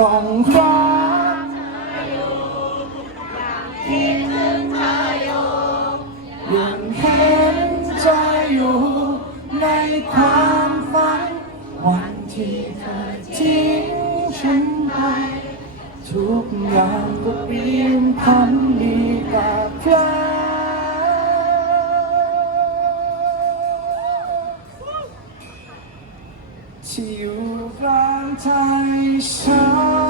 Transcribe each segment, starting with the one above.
ต้องฟ้ายู่ยังเธออยู่ยังเห็นเธออยู่ในความฝัน วันที่เธอทิ้งฉันไป ทุกอย่างก็เปลี่ยนพัน อยู่กลางใจฉัน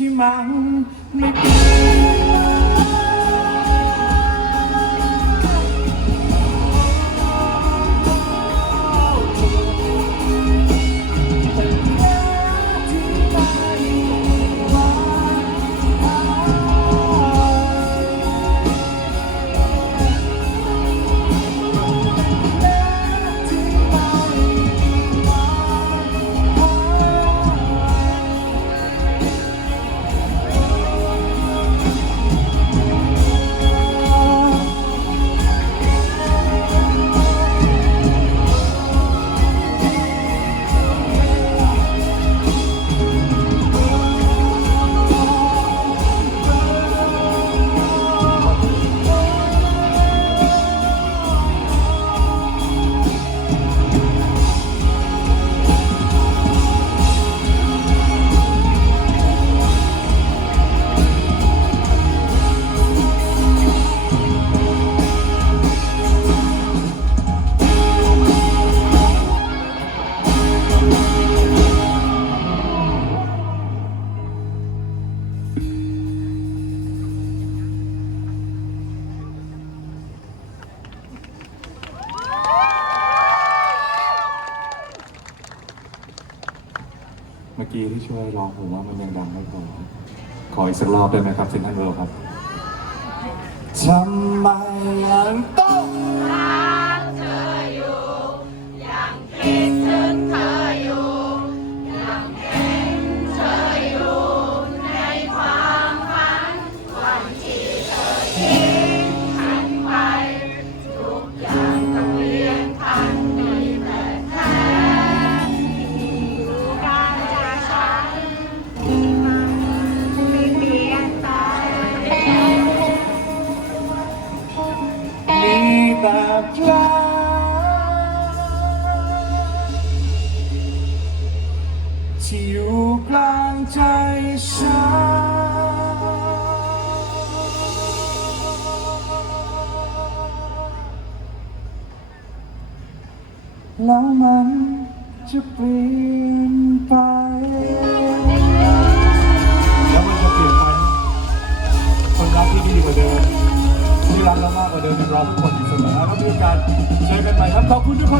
ที่มันไม่ดี กี้ที่ช่วยร้องผมว่ามันยังดังไม่พอขออีกสักรอบได้ไหมครับเซนทันเวิลด์ครับทำไมยังต้อง ที่อยู่กลางใจฉันแล้วมันจะเปลี่ยนไป แล้วมันจะเปลี่ยนไป คนรักที่ดีกว่าเดิมที่รักเรามากกว่าเดิมเป็นเราทุกคนอยู่เสมอแล้วมีโอกาสเจอกันใหม่ครับขอบคุณทุกคน